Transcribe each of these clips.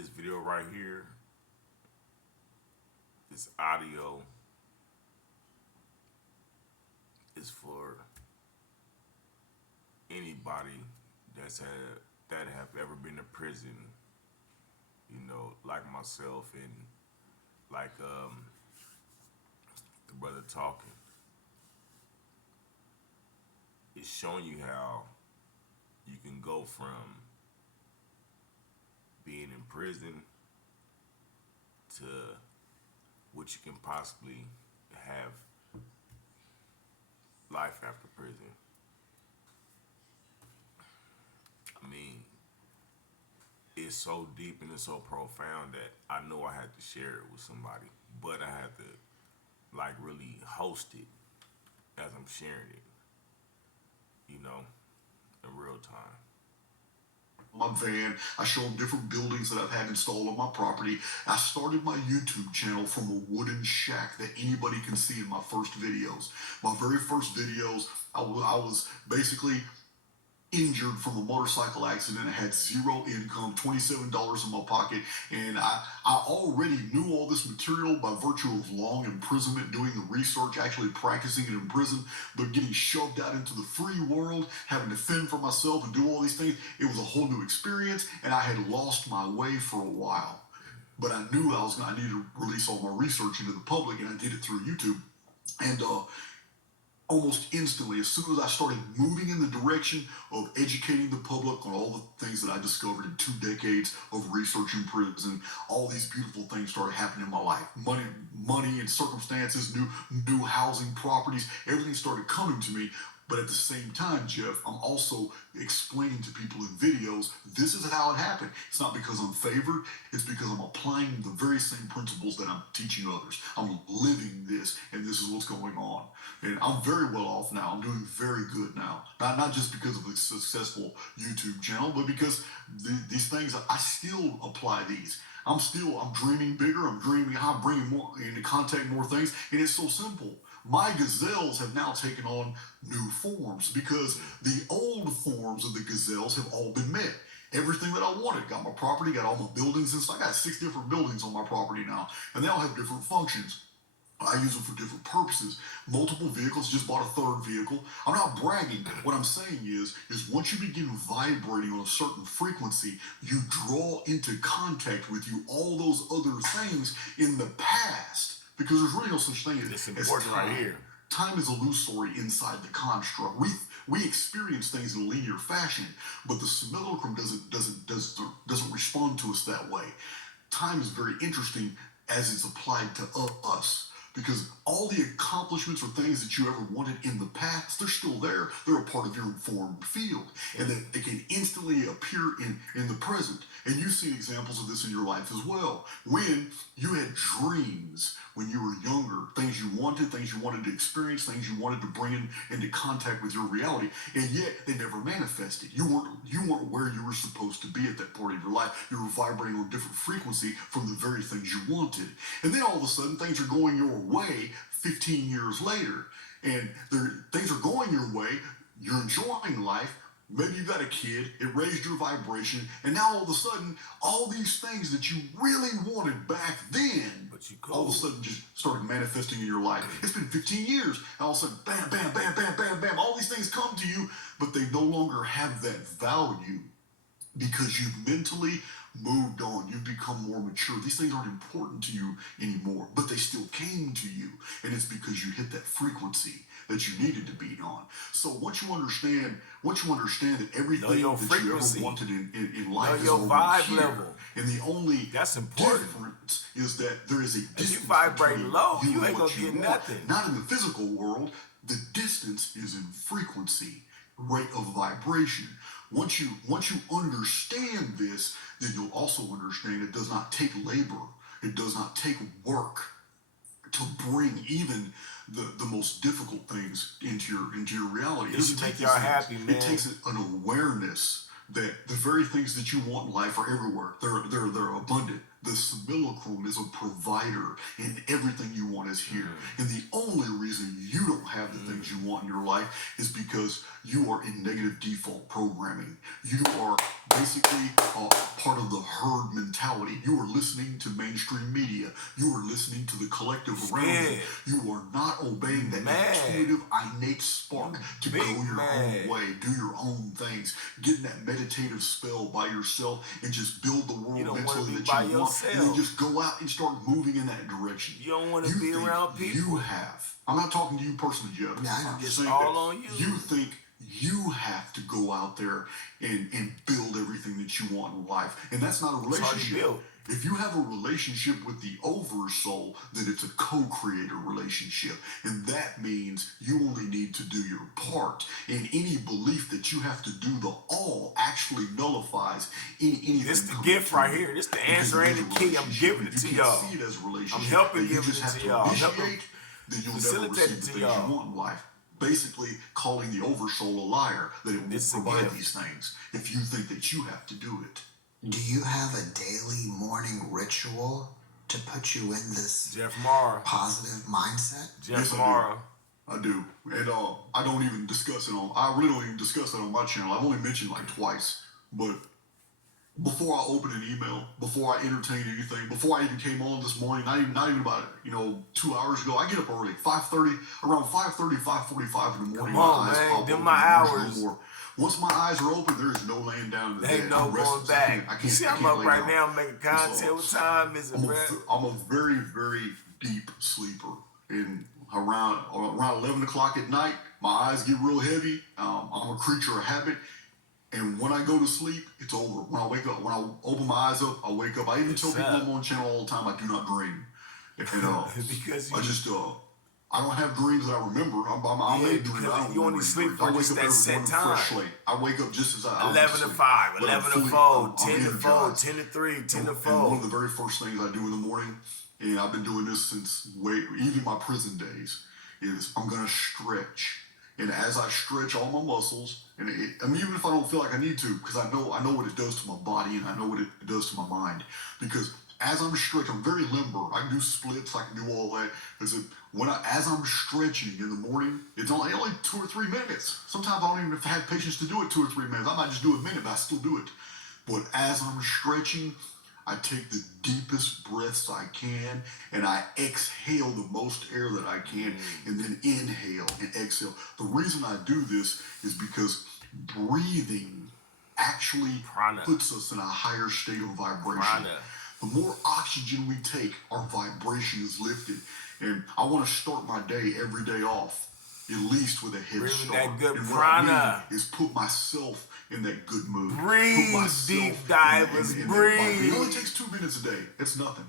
This video right here, this audio is for anybody that have ever been to prison, like myself and like the brother talking. It's showing you how you can go from being in prison to what you can possibly have life after prison. I mean, it's so deep and it's so profound that I know I had to share it with somebody, but I had to really host it as I'm sharing it, in real time. My van. I show them different buildings that I've had installed on my property. I started my YouTube channel from a wooden shack that anybody can see in my first videos. My very first videos, I was basically injured from a motorcycle accident. I had zero income, $27 in my pocket, and I already knew all this material by virtue of long imprisonment, doing the research, actually practicing it in prison, but getting shoved out into the free world, having to fend for myself and do all these things. It was a whole new experience, and I had lost my way for a while. But I knew I needed to release all my research into the public, and I did it through YouTube. And almost instantly, as soon as I started moving in the direction of educating the public on all the things that I discovered in 2 decades of research in prison, all these beautiful things started happening in my life. Money and circumstances, new housing, properties, everything started coming to me. But at the same time, Jeff, I'm also explaining to people in videos, this is how it happened. It's not because I'm favored. It's because I'm applying the very same principles that I'm teaching others. I'm living this, and this is what's going on. And I'm very well off now. I'm doing very good now. Not just because of a successful YouTube channel, but because these things, I still apply these. I'm dreaming bigger. I'm dreaming how I'm bringing more into contact more things. And it's so simple. My gazelles have now taken on new forms because the old forms of the gazelles have all been met. Everything that I wanted. Got my property, got all my buildings. I got 6 different buildings on my property now, and they all have different functions. I use them for different purposes. Multiple vehicles, just bought a 3rd vehicle. I'm not bragging. What I'm saying is once you begin vibrating on a certain frequency, you draw into contact with you all those other things in the past. Because there's really no such thing It's as important time. right here. Time is illusory inside the construct. We experience things in a linear fashion, but the simulacrum doesn't respond to us that way. Time is very interesting as it's applied to us. Because all the accomplishments or things that you ever wanted in the past, they're still there. They're a part of your informed field. And they can instantly appear in the present. And you've seen examples of this in your life as well. When you had dreams when you were younger, things you wanted to experience, things you wanted to bring into contact with your reality, and yet they never manifested. You weren't where you were supposed to be at that part of your life. You were vibrating on a different frequency from the very things you wanted. And then all of a sudden, things are going your way 15 years later. And things are going your way. You're enjoying life. Maybe you got a kid, it raised your vibration, and now all of a sudden, all these things that you really wanted back then, all of a sudden just started manifesting in your life. It's been 15 years, and all of a sudden, bam, bam, bam, bam, bam, bam, all these things come to you, but they no longer have that value because you've mentally moved on. You've become more mature. These things aren't important to you anymore, but they still came to you, and it's because you hit that frequency that you needed to be on. So once you understand that everything that you ever wanted in life is already here, level. And the only difference is that there is a distance. If you vibrate low, you ain't gonna get nothing. Not in the physical world. The distance is in frequency, rate of vibration. Once you understand this, then you'll also understand it does not take labor. It does not take work to bring even the most difficult things into your reality. It doesn't make y'all happy, man. It takes an awareness that the very things that you want in life are everywhere. They're abundant. The simulacrum is a provider, and everything you want is here. And the only reason you don't have the things you want in your life is because you are in negative default programming. You are basically part of the herd mentality. You are listening to mainstream media. You are listening to the collective around you. You are not obeying that intuitive, innate spark to go your own way, do your own things, get in that meditative spell by yourself, and just build the world mentally that you want. And then just go out and start moving in that direction. You don't want to be around people. You have. I'm not talking to you personally, Jeff. I'm just saying all on you. You think you have to go out there and build everything that you want in life. And that's not a relationship. If you have a relationship with the oversoul, then it's a co-creator relationship. And that means you only need to do your part. And any belief that you have to do the all actually nullifies anything. This the gift right here. This the answer and the key. I'm giving it to y'all. See it as a relationship. I'm helping give it to y'all. I'm helping then you'll never receive the things you want in life. Basically calling the oversoul a liar, that it will provide these things if you think that you have to do it. Do you have a daily morning ritual to put you in this JeffMara positive mindset? JeffMara. I do. And I don't even discuss it I really don't even discuss it on my channel. I've only mentioned like twice. But before I open an email, before I entertain anything, before I even came on this morning, not even about 2 hours ago, I get up early, 5:30, around 5:30, 5:45 in the morning. Come on, man, them my hours. Once my eyes are open, there is no laying down in the bed. Ain't no going back. You see, I'm up right now making content. What time is it, man? I'm a very, very deep sleeper. And around 11 o'clock at night, my eyes get real heavy. I'm a creature of habit. And when I go to sleep, it's over. When I wake up, when I open my eyes up, I wake up. I even tell people I'm on channel all the time, I do not dream. And because I just, I don't have dreams that I remember. I may dream. I don't you only sleep for just that set time. I wake up just as I 11 to 5, 11 to 4, 10 to 4, 10 to 3, 10 to 4. And one of the very first things I do in the morning, and I've been doing this since even my prison days, is I'm going to stretch. And as I stretch all my muscles, and even if I don't feel like I need to, because I know what it does to my body and I know what it does to my mind. Because as I'm stretching, I'm very limber. I can do splits, I can do all that. As I'm stretching in the morning, it's only 2 or 3 minutes. Sometimes I don't even have patience to do it 2 or 3 minutes. I might just do a minute, but I still do it. But as I'm stretching, I take the deepest breaths I can, and I exhale the most air that I can, and then inhale and exhale. The reason I do this is because breathing actually puts us in a higher state of vibration. The more oxygen we take, our vibration is lifted. And I want to start my day every day off, at least with a head start. That good and prana. what I mean is put myself in that good mood. Breathe, deep divers, breathe. It only takes 2 minutes a day. It's nothing.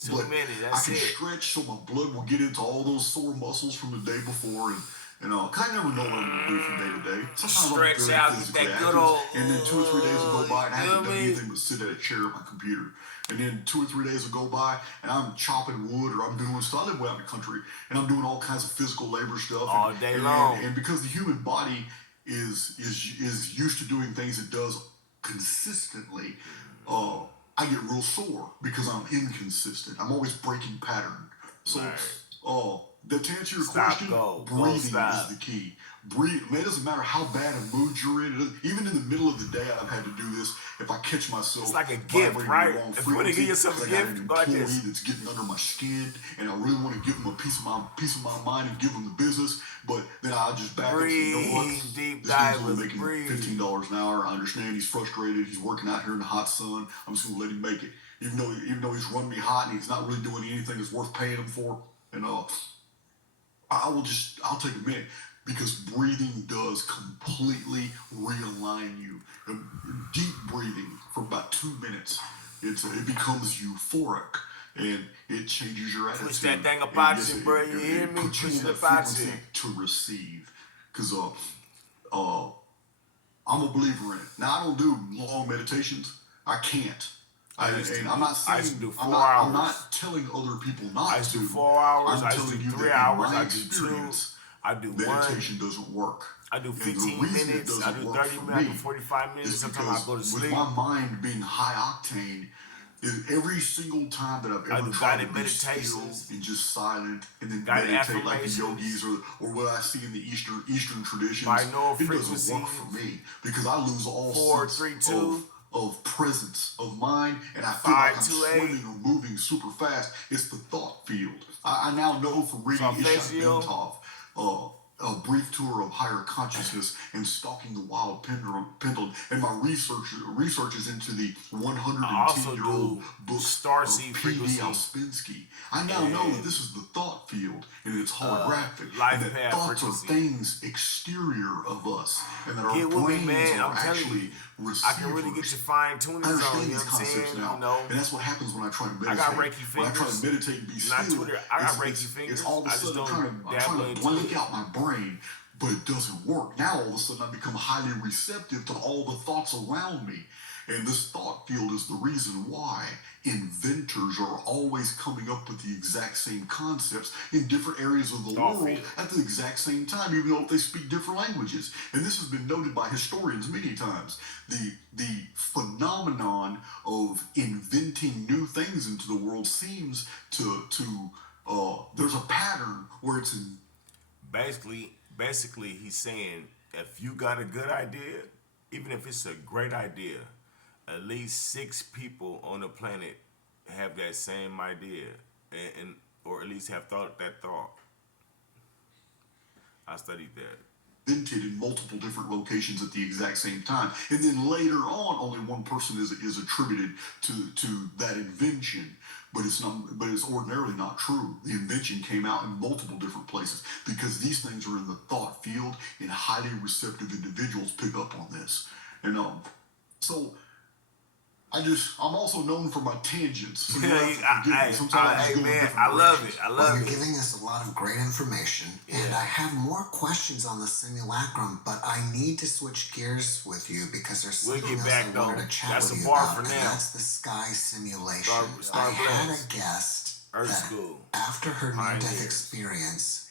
2 minutes, that's I can it. stretch so my blood will get into all those sore muscles from the day before, cause I never know what I'm gonna do from day to day. Sometimes stretch I'm very out, physically get that active, good old. and then 2 or 3 days will go by, and I haven't done anything but sit at a chair at my computer. And then 2 or 3 days will go by, and I'm chopping wood, or I'm doing stuff. I live way out in the country, and I'm doing all kinds of physical labor stuff all day long. And because the human body is used to doing things it does consistently, I get real sore because I'm inconsistent. I'm always breaking pattern. So, to answer your question, breathing is the key. Breathe. Man, it doesn't matter how bad a mood you're in. Even in the middle of the day, I've had to do this. If I catch myself, it's like a gift, right? If you want to give yourself a gift, go like this. That's getting under my skin, and I really want to give them a piece of my mind and give them the business. But then I'll just back up and say, you know what? Deep this guy's only divers, making $15 an hour. I understand he's frustrated. He's working out here in the hot sun. I'm just gonna let him make it, even though he's running me hot and he's not really doing anything that's worth paying him for. And I'll take a minute. Because breathing does completely realign you. Deep breathing for about 2 minutes, it becomes euphoric and it changes your attitude. Push that thing about you, bro. You hear me? Push it about you. To receive. Because I'm a believer in it. Now, I don't do long meditations. I can't. I'm not saying, I used to do 4 I'm hours. not telling other people not to. I used to do 4 hours. I used to do 3 hours. I do 2. I do meditation doesn't work. I do 15 minutes. I do 30 minutes. I do 45 minutes. Sometimes I go to sleep. With my mind being high octane, Every single time that I've I ever do tried to guided be still meditations, and just silent and then guided meditate like the affirmations, yogis or what I see in the Eastern traditions, binaural it doesn't frequencies, work for me because I lose all four, sense three, two, of presence of mind, and I feel like five, I'm two, eight, swimming or moving super fast. It's the thought field. I now know from reading Ishak solfeggio, Bentov, a brief tour of higher consciousness and stalking the wild pendulum, and my research is into the I also 110-year-old do book of starseed P.D. frequency Ouspensky. I now know that and this is the thought field and it's holographic, and life that path thoughts are frequency. things exterior of us, and that our Get with me, brains man. are I'm telling actually you, I can really get receivers. your fine tuning I on. understand You know these what I'm concepts saying? now, You know, and that's what happens when I try to meditate. I got Reiki When I try to fingers, meditate and be not still, Twitter. I got Reiki fingers. it's all of a I just sudden don't I'm dabble trying to into blank it. out my brain, but it doesn't work. Now all of a sudden I become highly receptive to all the thoughts around me. And this thought field is the reason why inventors are always coming up with the exact same concepts in different areas of the Thought world field. at the exact same time, even though they speak different languages. And this has been noted by historians many times. The phenomenon of inventing new things into the world seems to there's a pattern where it's in. Basically, he's saying if you got a good idea, even if it's a great idea, at least 6 people on the planet have that same idea, and or at least have thought that thought. I studied that. Invented in multiple different locations at the exact same time, and then later on, only one person is attributed to that invention. But it's not. But it's ordinarily not true. The invention came out in multiple different places because these things are in the thought field, and highly receptive individuals pick up on this. And so I'm also known for my tangents. So you have to forgive me. Sometimes I just go in man, different I love directions. it. I Well, love you're it. giving us a lot of great information, and Yeah. I have more questions on the simulacrum, but I need to switch gears with you because there's We'll something get else back, I though. wanted to chat That's with a you bar about, for and now. that's the sky simulation. Star I had Blast. a guest Earth that School. after her near-death Pioneers. experience,